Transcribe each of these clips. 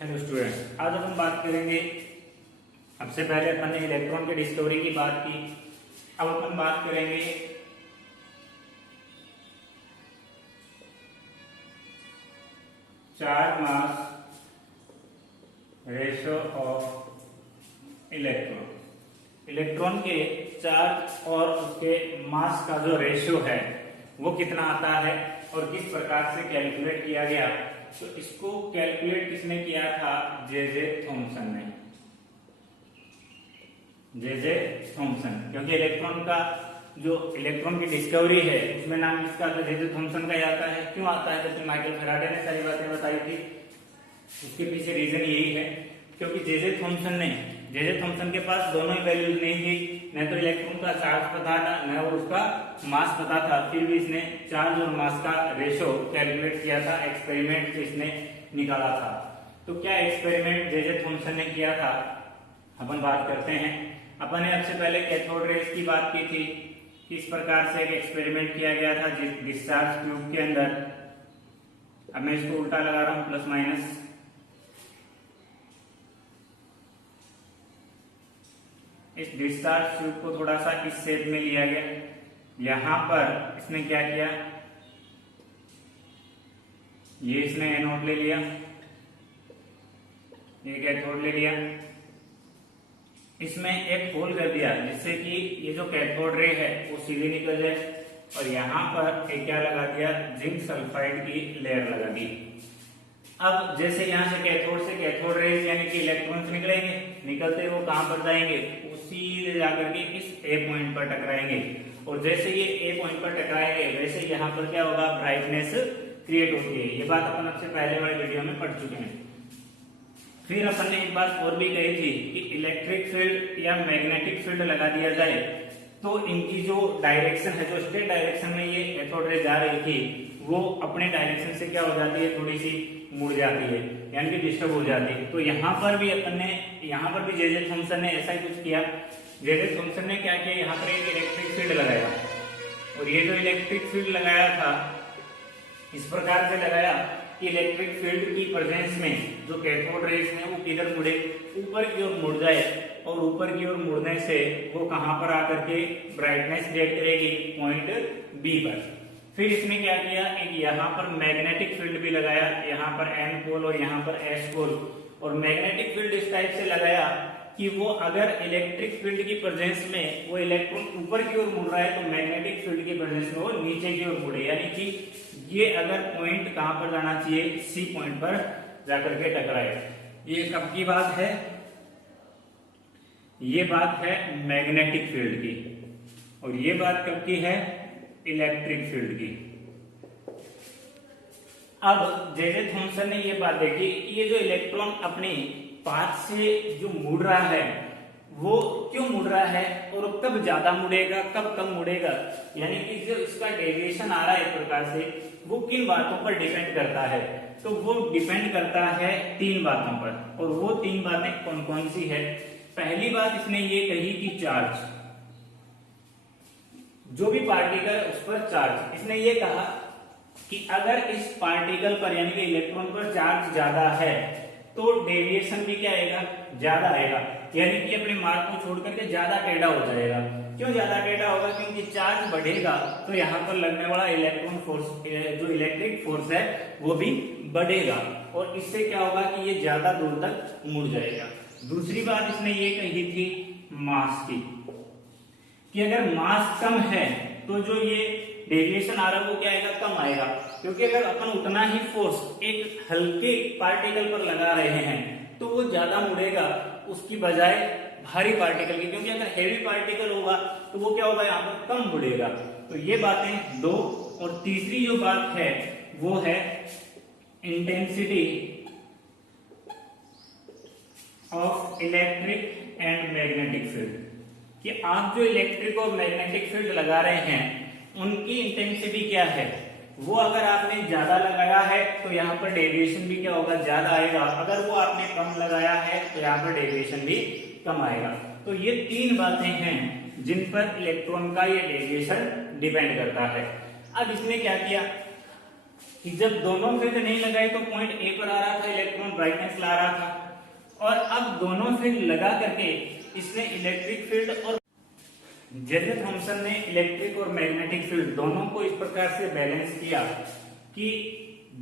Hello student, आज अपन बात करेंगे। सबसे पहले अपन ने इलेक्ट्रॉन के डिस्कवरी की बात की। अब अपन बात करेंगे charge mass ratio of electron. Electron के चार्ज और उसके मास का जो रेशियो है वो कितना आता है और किस प्रकार से कैलकुलेट किया गया। तो इसको कैलकुलेट किसने किया था? जे थॉमसन ने। जे थॉमसन, क्योंकि इलेक्ट्रॉन का जो इलेक्ट्रॉन की डिस्कवरी है उसमें नाम किसका आता है? जे थॉमसन का ही आता है। क्यों आता है? जबकि माइकल फैराडे ने सारी बातें बताई थी। उसके पीछे रीजन यही है क्योंकि जे थॉमसन के पास दोनों ही वैल्यूज नहीं थी, न तो इलेक्ट्रॉन का चार्ज पता था न उसका मास पता था। फिर भी इसने चार्ज और मास का रेशो कैलकुलेट किया था, एक्सपेरिमेंट से इसने निकाला था। तो क्या एक्सपेरिमेंट जे थॉमसन ने किया था अपन बात करते हैं। अपन ने सबसे पहले कैथोड रेज की बात की थी। किस प्रकार से एक एक्सपेरिमेंट किया गया था डिस्चार्ज ट्यूब के अंदर। अब मैं इसको उल्टा लगा रहा हूं, प्लस माइनस। इस डिस्चार्ज ट्यूब को थोड़ा सा इस शेप में लिया गया। यहां पर इसने क्या किया, ये इसने एनोड ले लिया, ये कैथोड ले लिया। इसमें एक होल कर दिया जिससे कि ये जो कैथोड रे है वो सीधे निकल जाए, और यहाँ पर एक क्या लगा दिया, जिंक सल्फाइड की लेयर लगा दी। अब जैसे यहाँ से कैथोड रेज यानी कि इलेक्ट्रॉन्स निकलेंगे, निकलते वो कहां पर जाएंगे, वो सीधे जाकर के इस ए पॉइंट पर टकराएंगे। और जैसे ये ए पॉइंट पर टकराएंगे वैसे यहाँ पर क्या होगा, ब्राइटनेस क्रिएट होती है। ये बात अपन सबसे पहले वाले वीडियो में पढ़ चुके हैं। फिर अपन ने एक बात और भी कही थी कि इलेक्ट्रिक फील्ड या मैग्नेटिक फील्ड लगा दिया जाए तो इनकी जो डायरेक्शन है, जो स्ट्रेट डायरेक्शन में ये कैथोड रे जा रही थी, वो अपने डायरेक्शन से क्या हो जाती है, थोड़ी सी मुड़ जाती है, यानी कि डिस्टर्ब हो जाती है। तो यहाँ पर भी अपन ने, यहाँ पर भी जे थॉमसन ने ऐसा ही कुछ किया। जे थॉमसन ने क्या किया, यहाँ पर एक इलेक्ट्रिक फील्ड लगाया, और ये जो इलेक्ट्रिक फील्ड लगाया था इस प्रकार से लगाया कि इलेक्ट्रिक फील्ड की प्रेजेंस में जो कैथोड रेज है वो किधर मुड़े, ऊपर की ओर मुड़ जाए। और ऊपर की ओर मुड़ने से वो कहां पर आकर के ब्राइटनेस क्रिएट करेगी, पॉइंट बी पर। फिर इसने क्या किया, एक यहाँ पर मैग्नेटिक फील्ड भी लगाया, यहाँ पर एन पोल और यहाँ पर एस पोल। और मैग्नेटिक फील्ड इस टाइप से लगाया कि वो अगर इलेक्ट्रिक फील्ड की प्रेजेंस में वो इलेक्ट्रॉन ऊपर की ओर मुड़ रहा है तो मैग्नेटिक फील्ड की प्रेजेंस में वो नीचे की ओर मुड़े, यानी कि ये अगर पॉइंट कहां पर जाना चाहिए, सी पॉइंट पर जाकर के टकराए। ये कब की बात है? ये बात है मैग्नेटिक फील्ड की, और ये बात कब की है, इलेक्ट्रिक फील्ड की। अब जे थॉमसन ने ये बात देखी, ये जो इलेक्ट्रॉन अपने पाथ से जो मुड़ रहा है वो क्यों मुड़ रहा है और कब ज्यादा मुड़ेगा कब कम मुड़ेगा, यानी कि जो इसका डेविएशन आ रहा है एक प्रकार से, वो किन बातों पर डिपेंड करता है। तो वो डिपेंड करता है तीन बातों पर, और वो तीन बातें कौन कौन सी है। पहली बात इसने ये कही कि चार्ज, जो भी पार्टिकल उस पर चार्ज। इसने ये कहा कि अगर इस पार्टिकल पर यानी कि इलेक्ट्रॉन पर चार्ज ज्यादा है तो डेविएशन भी क्या आएगा, ज्यादा आएगा, यानी कि अपने मार्ग को छोड़ करके ज्यादा टेढ़ा हो जाएगा। क्यों ज्यादा टेढ़ा होगा? क्योंकि चार्ज बढ़ेगा तो यहाँ पर लगने वाला इलेक्ट्रॉन फोर्स, जो इलेक्ट्रिक फोर्स है वो भी बढ़ेगा, और इससे क्या होगा कि ये ज्यादा दूर तक मुड़ जाएगा। दूसरी बात इसने ये कही थी मास की, कि अगर मास कम है तो जो ये डेविएशन आ रहा है वो क्या आएगा, कम आएगा। क्योंकि अगर अपन उतना ही फोर्स एक हल्के पार्टिकल पर लगा रहे हैं तो वो ज्यादा मुड़ेगा उसकी बजाय भारी पार्टिकल की, क्योंकि अगर हेवी पार्टिकल होगा तो वो क्या होगा, यहाँ पर कम मुड़ेगा। तो ये बातें दो। और तीसरी जो बात है वो है intensity of electric and magnetic field, कि आप जो इलेक्ट्रिक और मैग्नेटिक फील्ड लगा रहे हैं उनकी इंटेंसिटी क्या है। वो अगर आपने ज्यादा लगाया है तो यहाँ पर डेविएशन भी क्या होगा, ज्यादा आएगा। अगर वो आपने कम लगाया है तो यहाँ पर डेविएशन भी कम आएगा। तो ये तीन बातें हैं जिन पर इलेक्ट्रॉन का ये डेविएशन डिपेंड करता है। अब इसने क्या किया कि जब दोनों फील्ड नहीं लगाए तो पॉइंट ए पर आ रहा था इलेक्ट्रॉन ब्राइटनेस ला रहा था और अब दोनों फील्ड लगा करके इसने इलेक्ट्रिक फील्ड और जे थॉमसन ने इलेक्ट्रिक और मैग्नेटिक फील्ड दोनों को इस प्रकार से बैलेंस किया कि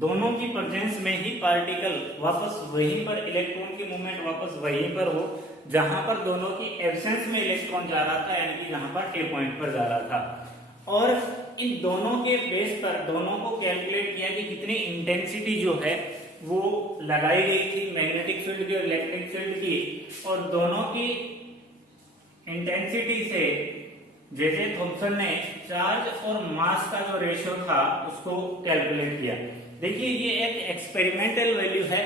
दोनों की प्रेजेंस में ही पार्टिकल वापस वहीं पर, इलेक्ट्रॉन की मूवमेंट वापस वहीं पर हो जहां पर दोनों की एब्सेंस में इलेक्ट्रॉन जा रहा था, यानी कि जहां पर ए पॉइंट पर जा रहा था। और इन दोनों के बेस पर दोनों को कैलकुलेट किया कि कितनी इंटेंसिटी जो है वो लगाई गई थी मैग्नेटिक फील्ड की और इलेक्ट्रिक फील्ड की, और दोनों की इंटेंसिटी से जे थॉमसन ने चार्ज और मास का जो रेशियो था उसको कैलकुलेट किया। देखिए ये एक एक्सपेरिमेंटल वैल्यू है,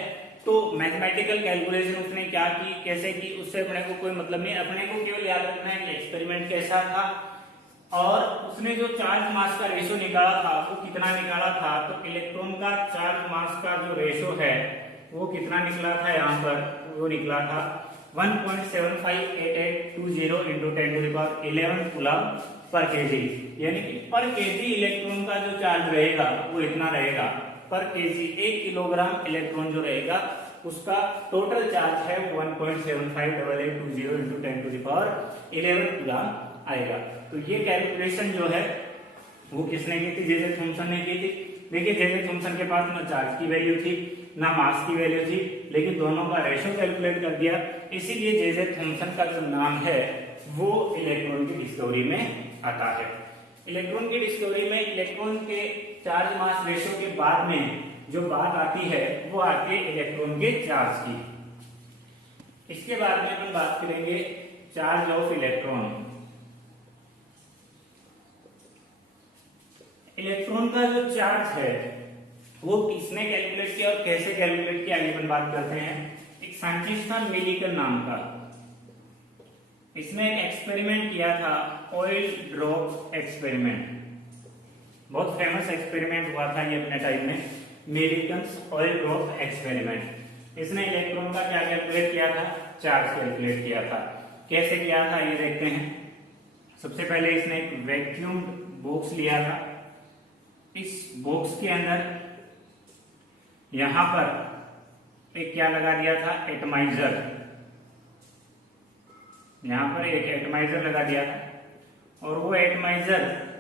तो मैथमेटिकल कैलकुलेशन उसने क्या की, कैसे की, उससे अपने को कोई मतलब नहीं, अपने को केवल याद रखना है कि एक्सपेरिमेंट कैसा था और उसने जो चार्ज मास का रेशियो निकाला था वो कितना निकाला था। तो इलेक्ट्रॉन का चार्ज मास का जो रेशियो है वो कितना निकला था, यहाँ पर वो निकला था 1.758820 into 10⁻11 कूलम पर केजी, यानी कि पर केजी इलेक्ट्रॉन का जो चार्ज रहेगा वो इतना रहेगा। पर केजी 1 किलोग्राम इलेक्ट्रॉन जो रहेगा उसका टोटल चार्ज है 1.758820 into 10⁻11 कूलम आएगा। तो ये कैलकुलेशन जो है वो किसने की थी, जे थॉमसन ने की थी। देखिए जे थॉमसन के पास ना चार्ज की वैल्यू थी ना मास की वैल्यू थी, लेकिन दोनों का रेशियो कैलकुलेट कर दिया, इसीलिए जे थॉमसन का जो नाम है वो इलेक्ट्रॉन की डिस्कवरी में आता है। इलेक्ट्रॉन की डिस्कवरी में इलेक्ट्रॉन के चार्ज मास रेशियो के बाद में जो बात आती है वो आती है इलेक्ट्रॉन के चार्ज की। इसके बाद में अपन बात करेंगे चार्ज ऑफ इलेक्ट्रॉन। इलेक्ट्रॉन का जो चार्ज है वो किसने कैलकुलेट किया और कैसे कैलकुलेट किया, आगे अपन बात करते हैं। एक साइंटिस्ट था मिलिकन नाम का, इसने एक एक्सपेरिमेंट किया था, ऑयल ड्रॉप एक्सपेरिमेंट। बहुत फेमस एक्सपेरिमेंट हुआ था ये अपने टाइम में, मिलिकन ऑयल ड्रॉप एक्सपेरिमेंट। इसने इलेक्ट्रॉन का क्या कैलकुलेट किया था, चार्ज कैलकुलेट किया था। कैसे किया था ये देखते हैं। सबसे पहले इसने एक वैक्यूम बॉक्स लिया था, इस बॉक्स के अंदर यहां पर एक क्या लगा दिया था, एटमाइजर। यहां पर एक एटमाइजर लगा दिया था और वो एटमाइजर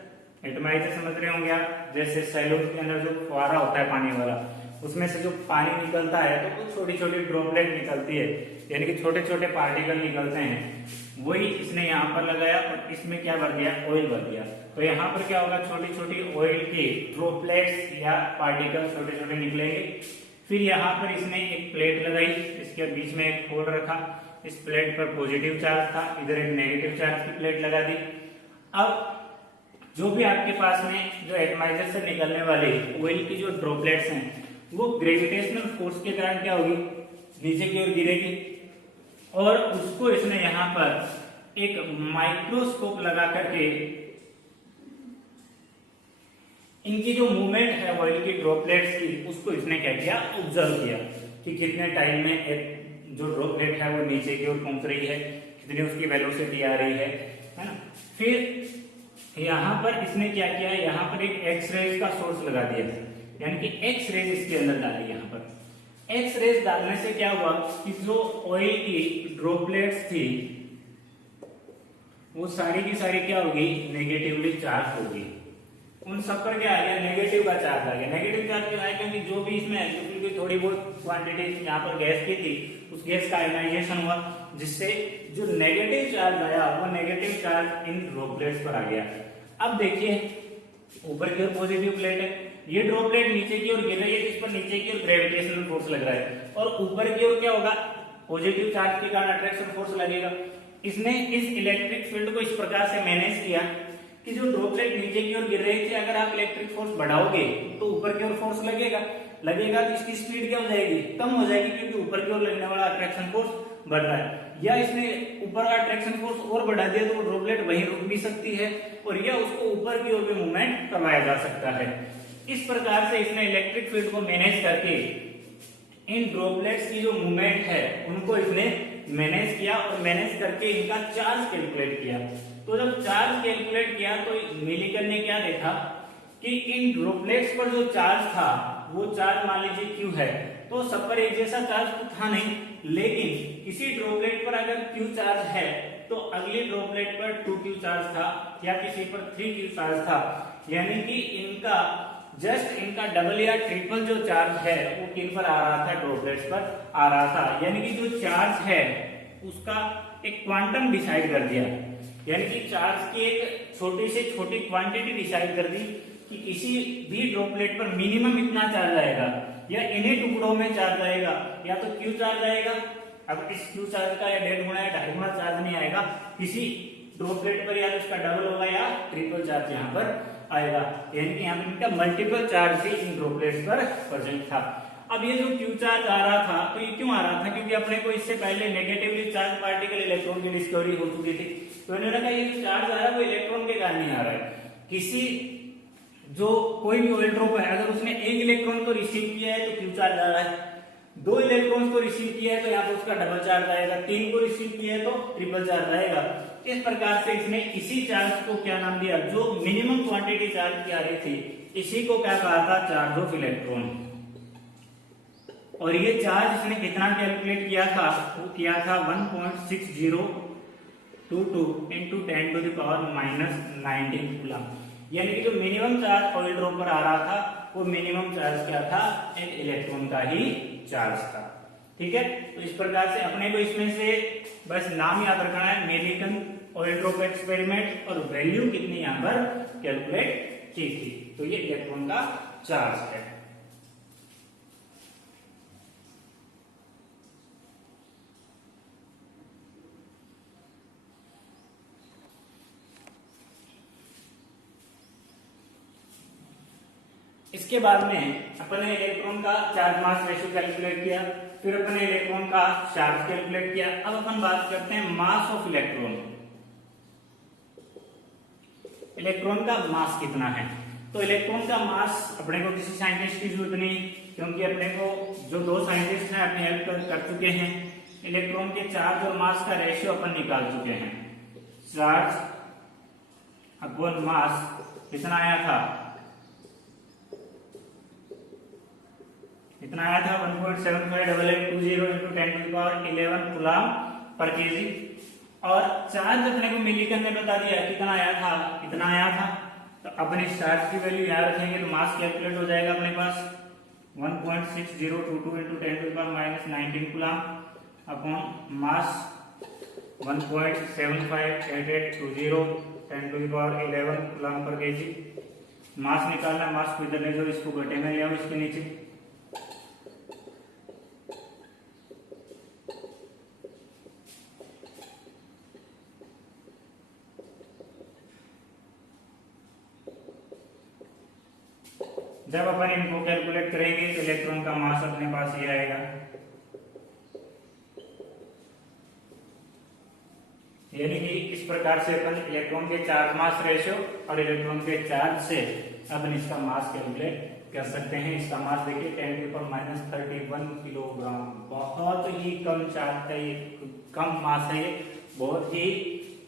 समझ रहे होंगे आप, जैसे सैलून के अंदर जो फुहारा होता है पानी वाला, उसमें से जो पानी निकलता है तो कुछ छोटी छोटी ड्रॉपलेट निकलती है, यानी कि छोटे छोटे पार्टिकल निकलते हैं, वही इसने यहाँ पर लगाया और इसमें क्या भर दिया, ऑयल भर दिया। तो यहाँ पर क्या होगा, छोटी छोटी ऑयल की ड्रॉपलेट्स या पार्टिकल छोटे छोटे निकलेंगे। फिर यहाँ पर इसने एक प्लेट लगाई, इसके बीच में एक होल रखा, इस प्लेट पर पॉजिटिव चार्ज था, इधर एक नेगेटिव चार्ज की प्लेट लगा दी। अब जो भी आपके पास में जो एटमाइजर से निकलने वाले ऑयल की जो ड्रॉपलेट्स हैं वो ग्रेविटेशनल फोर्स के कारण क्या होगी, नीचे की ओर गिरेगी, और उसको इसने यहाँ पर एक माइक्रोस्कोप लगा करके इनकी जो मूवमेंट है ऑयल की ड्रॉपलेट्स की उसको इसने क्या किया, ऑब्जर्व किया कि कितने टाइम में एक जो ड्रॉपलेट है वो नीचे की ओर पहुंच रही है, कितनी उसकी वेलोसिटी आ रही है ना। फिर यहाँ पर इसने क्या किया, यहाँ पर एक एक्स रेज का सोर्स लगा दिया, यानी कि एक्स रेज इसके अंदर डाली। यहाँ पर एक्स रेज डालने से क्या हुआ कि जो ऑयल की ड्रॉपलेट्स थी वो सारी की सारी क्या होगी, नेगेटिवली चार्ज होगी। उन सब पर क्या आ गया, नेगेटिव का चार्ज आ गया। नेगेटिव चार्ज क्यों आया, क्योंकि जो भी इसमें थोड़ी बहुत क्वांटिटी यहाँ पर गैस की थी उस गैस का आयनाइजेशन हुआ, जिससे जो नेगेटिव चार्ज आया वो नेगेटिव चार्ज इन ड्रॉपलेट्स पर आ गया। अब देखिए ऊपर की ओर पॉजिटिव प्लेट है, ये ड्रॉपलेट नीचे की ओर गिर रही है, इस पर नीचे की ओर ग्रेविटेशनल फोर्स लग रहा है, और ऊपर की ओर क्या होगा, पॉजिटिव चार्ज के कारण अट्रैक्शन फोर्स लगेगा। इसने इस इलेक्ट्रिक फील्ड को इस प्रकार से मैनेज किया कि जो ड्रॉपलेट नीचे की ओर गिर रही थी, अगर आप इलेक्ट्रिक फोर्स बढ़ाओगे तो ऊपर की ओर फोर्स लगेगा तो इसकी स्पीड क्या हो जाएगी, कम हो जाएगी, क्योंकि ऊपर की ओर लगने वाला अट्रैक्शन फोर्स बढ़ रहा है। या इसने ऊपर का अट्रैक्शन फोर्स और बढ़ा दिया तो वो ड्रॉपलेट वहीं रुक भी सकती है, और या उसको ऊपर की ओर भी मूवमेंट करवाया जा सकता है। इस प्रकार से इसने इलेक्ट्रिक फील्ड को मैनेज करके इन ड्रॉपलेट्स की जो मूवमेंट है उनको इसने मैनेज किया, और मैनेज करके इनका चार्ज कैलकुलेट किया। तो जब चार्ज कैलकुलेट किया तो मिलिकन ने क्या देखा कि इन ड्रॉपलेट्स पर जो चार्ज था वो चार्ज मान लीजिए Q है, तो तो सब पर एक जैसा चार्ज तो था नहीं, लेकिन किसी ड्रॉपलेट पर अगर Q चार्ज है तो अगली ड्रॉपलेट पर 2Q चार्ज था या किसी पर 3Q चार्ज था, यानी कि इनका इनका डबल या ट्रिपल जो चार्ज है वो किन पर आ रहा था, ड्रॉपलेट्स पर आ रहा था। यानी कि जो चार्ज है उसका एक क्वांटम डिसाइड कर दिया, यानी कि चार्ज की एक छोटी से छोटी क्वांटिटी डिसाइड कर दी कि किसी भी ड्रॉपलेट पर मिनिमम इतना चार्ज आएगा या इन्हीं टुकड़ों में चार्ज आएगा, या तो Q चार्ज आएगा। अब इस Q चार्ज का या 1.5 गुना या 2.5 गुना चार्ज नहीं आएगा, किसी ड्रॉपलेट पर या तो उसका डबल होगा या ट्रिपल चार्ज यहाँ पर आएगा, यानी कि यहाँ पर इनका मल्टीपल चार्ज ही इन ड्रॉपलेट्स पर प्रेजेंट था। अब ये जो Q चार्ज आ रहा था तो ये क्यों आ रहा था, क्योंकि अपने को इससे पहले नेगेटिवली चार्ज पार्टिकल इलेक्ट्रॉन की डिस्कवरी हो चुकी थी, तो इन्होंने कहा ये जो चार्ज आ रहा है वो इलेक्ट्रॉन के कारण नहीं आ रहा है। किसी जो कोई भी ऑयल ड्रॉप है अगर उसने एक इलेक्ट्रॉन को रिसीव किया है तो Q चार्ज आ रहा है, 2 इलेक्ट्रॉन को रिसीव किया है तो यहाँ पर उसका डबल चार्ज आएगा, 3 को रिसीव किया है तो ट्रिपल चार्ज आएगा। इस प्रकार से इसने इसी चार्ज को क्या नाम दिया, जो मिनिमम क्वांटिटी चार्ज की आ रही थी इसी को क्या कहा था, चार्ज ऑफ इलेक्ट्रॉन। और ये चार्ज इसने कितना कैलकुलेट किया था, वो किया था 1.6022 into 10 to the power -19 coulomb, यानी कि जो मिनिमम चार्ज ऑयल ड्रॉप पर आ रहा था वो मिनिमम चार्ज क्या था, एक इलेक्ट्रॉन का ही चार्ज था। ठीक है, तो इस प्रकार से अपने को इसमें से बस नाम याद रखना है, मिलिकन ऑयल ड्रॉप एक्सपेरिमेंट, और वैल्यू कितनी यहाँ पर कैलकुलेट की थी, तो ये इलेक्ट्रॉन का चार्ज है। इसके बाद में अपने इलेक्ट्रॉन का चार्ज मास रेशियो कैलकुलेट किया, फिर अपने इलेक्ट्रॉन का चार्ज कैलकुलेट किया। अब अपन बात करते हैं मास ऑफ इलेक्ट्रॉन। इलेक्ट्रॉन का मास कितना है, तो इलेक्ट्रॉन का मास अपने को किसी साइंटिस्ट की जरूरत नहीं, क्योंकि अपने को जो 2 साइंटिस्ट हैं अपनी हेल्प कर चुके हैं। इलेक्ट्रॉन के चार्ज और मास का रेशियो अपन निकाल चुके हैं। चार्ज अपॉन मास कितना आया था, कितना आया था 1.758820 into 10 to the power 11 coulomb पर केजी। और चार्ज अपने को मिलिकन ने बता दिया कितना आया था, कितना आया था, तो अपने चार्ज की वैल्यू याद रखेंगे तो मास कैलकुलेट हो जाएगा अपने पास 1.6022 into 10 to the power -19 coulomb upon mass 1.758820 10 to the power 11 coulomb पर केजी। मास निकालना, मास को इधर ले जाओ, इसको घटे में ले आओ इसके नीचे। जब अपन इनको कैलकुलेट करेंगे तो इलेक्ट्रॉन का मास अपने पास ये आएगा, यानी कि इस प्रकार से अपन इलेक्ट्रॉन के चार्ज मास रेशियो और इलेक्ट्रॉन के चार्ज से अपन इसका मास कैलकुलेट कर सकते हैं। इसका मास देखिए 10 to the power -31 किलोग्राम, बहुत ही कम चार्ज है ये, कम मास है ये, बहुत ही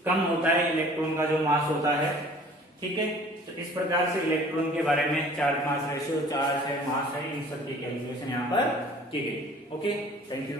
कम होता है इलेक्ट्रॉन का जो मास होता है। ठीक है, तो इस प्रकार से इलेक्ट्रॉन के बारे में चार्ज मास रेशियो, चार्ज है, मास है, इन सब की कैलकुलेशन यहाँ पर की गई। Okay, thank you.